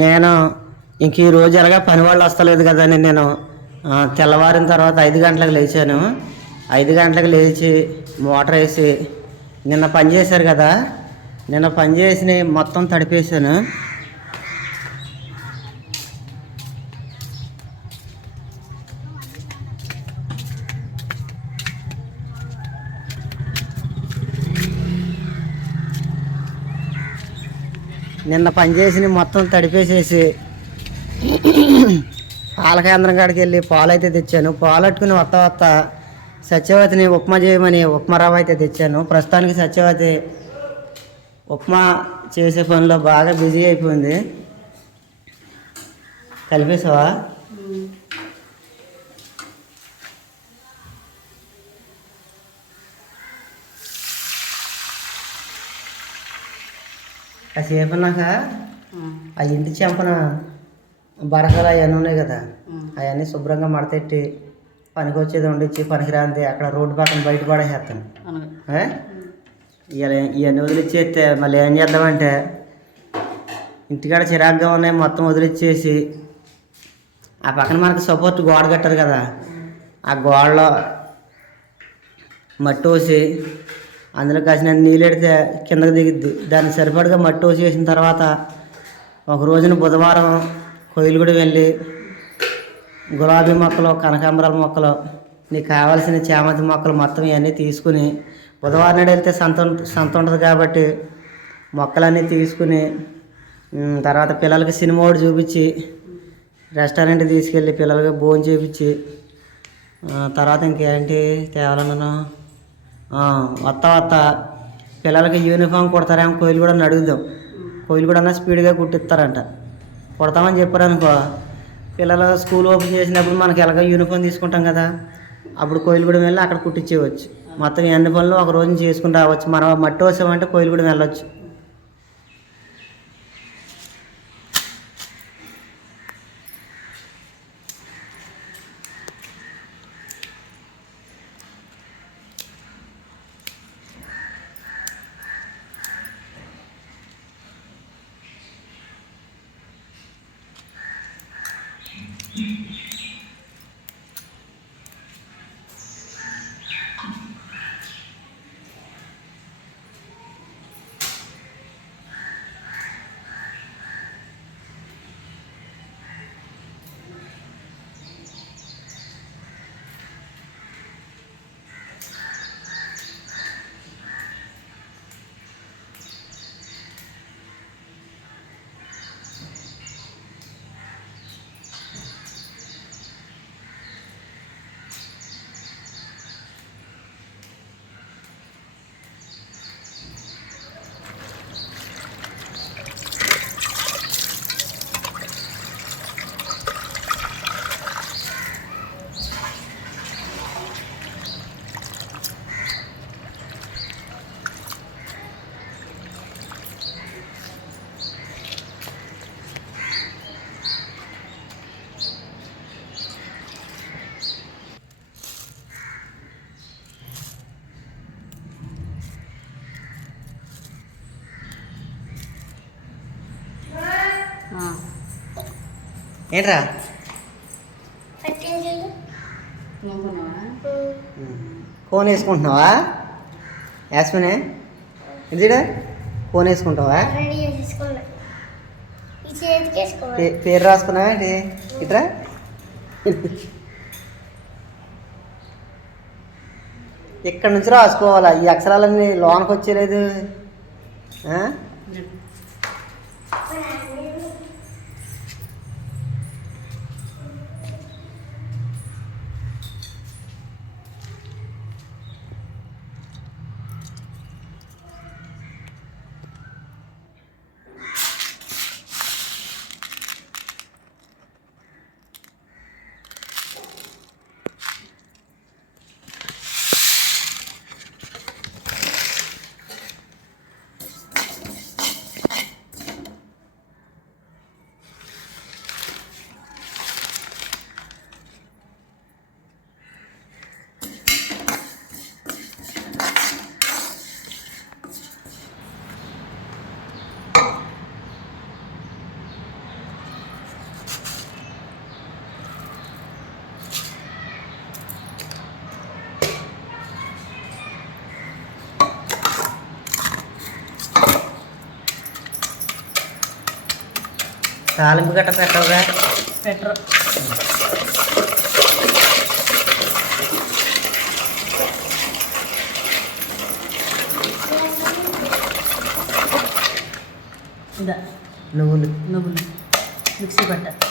నేను ఇంక ఈ రోజు ఎలాగా పని వాళ్ళు వస్తలేదు కదా అని నేను తెల్లవారిన తర్వాత ఐదు గంటలకు లేచాను. ఐదు గంటలకు లేచి మోటార్ వేసి నిన్న పని చేశారు కదా. నిన్న పని చేసి మొత్తం తడిపేశాను. నిన్న పని చేసి మొత్తం తడిపేసేసి పాల కేంద్రం కాడికి వెళ్ళి పాలు అయితే తెచ్చాను. పాలు అట్టుకుని వత్త వత్త సత్యవతిని ఉప్మా చేయమని ఉప్మా రవ్వ అయితే తెచ్చాను. ప్రస్తుతానికి సత్యవతి ఉప్మా చేసే పనిలో బాగా బిజీ అయిపోయింది. కలిపేసావా? కాసేపు అన్నాక ఆ ఇంటి చెంపన బరకలు అవన్నీ ఉన్నాయి కదా అవన్నీ శుభ్రంగా మడతెట్టి పనికి వచ్చేది వండించి పనికిరాంది. అక్కడ రోడ్డు పక్కన బయట పడేసేస్తాను? ఇవాళ ఇవన్నీ వదిలిచ్చేస్తే మళ్ళీ ఏం చేద్దామంటే ఇంటికాడ చిరాగ్గా ఉన్నాయి మొత్తం వదిలిచ్చేసి ఆ పక్కన మనకి సపోర్ట్ గోడ కట్టదు కదా ఆ గోడలో మట్టి పోసి అందులో కాసిన నీళ్ళు ఎడితే కిందకి దిగుద్ది. దాన్ని సరిపడగా మట్టి వచ్చేసిన వేసిన తర్వాత ఒక రోజున బుధవారం కూడా వెళ్ళి గులాబీ మొక్కలు కనకాంబరాల మొక్కలు నీకు కావాల్సిన చామంతి మొక్కలు మొత్తం ఇవన్నీ తీసుకుని బుధవారం నాడు వెళ్తే సంత ఉం- సంత ఉంటుంది కాబట్టి మొక్కలన్నీ తీసుకుని తర్వాత పిల్లలకి సినిమా ఒకటి చూపించి రెస్టారెంట్కి తీసుకెళ్ళి పిల్లలకి భోజనం చేపించి తర్వాత ఇంకేంటి తేవాలన్నాను? వత్త వత్త. పిల్లలకి యూనిఫామ్ కుడతారేమో కోయిలు కూడా అడుగుదాం. కోయిలు కూడా స్పీడ్గా కుట్టిస్తారంట. కుడతామని చెప్పారు అనుకో పిల్లలు స్కూల్ ఓపెన్ చేసినప్పుడు మనకి ఎలాగో యూనిఫామ్ తీసుకుంటాం కదా. అప్పుడు కోయిలుగూడెం వెళ్ళి అక్కడ కుట్టించేయవచ్చు. మొత్తం ఎన్ని పనులు ఒక రోజు చేసుకుని రావచ్చు. మనం మట్టి వచ్చామంటే కోయిలుగూడెం వెళ్ళొచ్చు. ఏంట్రా? ఫోన్ వేసుకుంటున్నావా? యాస్మినే ఇదిడా ఫోన్ వేసుకుంటావా పేరు రాసుకున్నావా ఏంటి? ఇట్రా? ఇక్కడ నుంచి రాసుకోవాలా? ఈ అక్షరాలన్నీ లోనకి వచ్చేలేదు తాలింపు గట్ట పెట్టవుగా పెట్టరు. నువ్వులు. నువ్వులు. మిక్సీ పట్ట.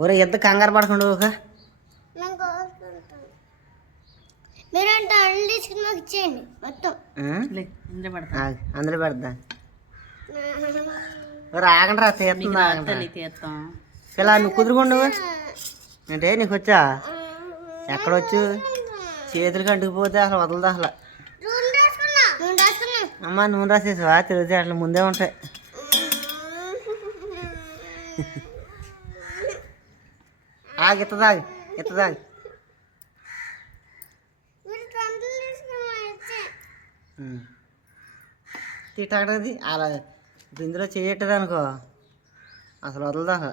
ఒరే ఎంత కంగారు పడకుండా ఒక. నేను కోసుకుంటాను మీరు అంటే అల్లు తీసుకుని మాకు ఇచ్చేయండి మొత్తం. లే, ఇందులో పడతా. అందులో పెడతా. ఒరే ఆగండి రా తీస్తాం ఇలా నువ్వు కుదురుకోండు అంటే నీకు వచ్చా? ఎక్కడొచ్చు చేతులకి అంటుకుపోతే అసలు వదలదు అసలు. అమ్మ నూనె రాసేసావా? తిరిగితే అట్లా ముందే ఉంటాయి. ఆగు ఇత్త తాగు ఇత్త తాగు మీరు ట్వంటీ తీసుకుని ఇచ్చే. తిట్టకటది అలా ఇందులో చేయట్టదు అనుకో. అసలు వదలదు.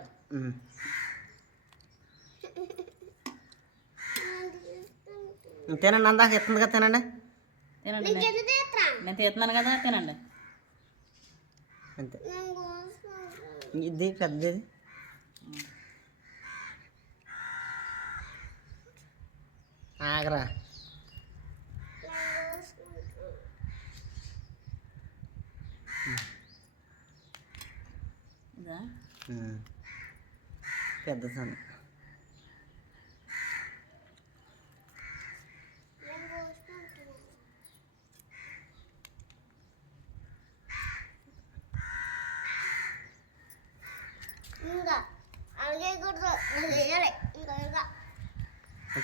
తినండి అందాక ఎత్తుంది కదా తినండి. తినండి నేను తీస్తున్నాను కదా తినండి. అంతే. ఇది పెద్దది. ఆగరా. పెద్ద సన్న ఇంకా అలాగే కూడా చేయాలి ఇంకా ఇంకా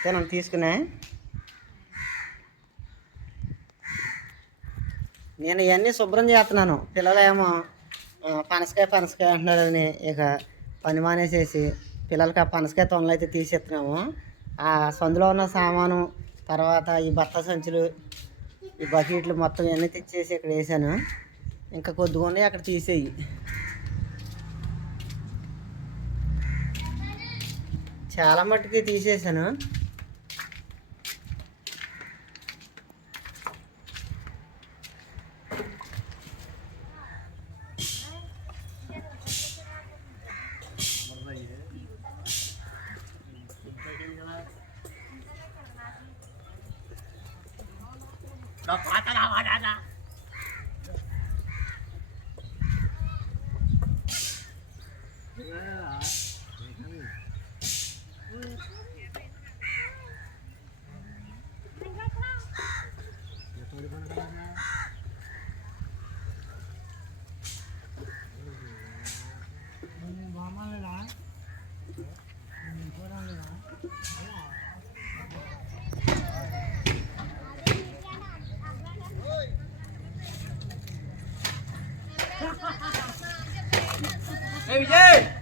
అంతే తీసుకున్నా నేను ఇవన్నీ శుభ్రం చేస్తున్నాను. పిల్లలేమో పనసకాయ పనసకాయ అంటున్నారని ఇక పని మానేసేసి పిల్లలకి ఆ పనసకాయ తొనలు అయితే తీసేస్తున్నాము. ఆ సందులో ఉన్న సామాను తర్వాత ఈ బత్త సంచులు ఈ బకెట్లు మొత్తం ఇవన్నీ తెచ్చేసి ఇక్కడ వేసాను. ఇంకా కొద్దిగా ఉన్నాయి అక్కడ తీసేయి. చాలా మట్టుకి తీసేసాను. વિજય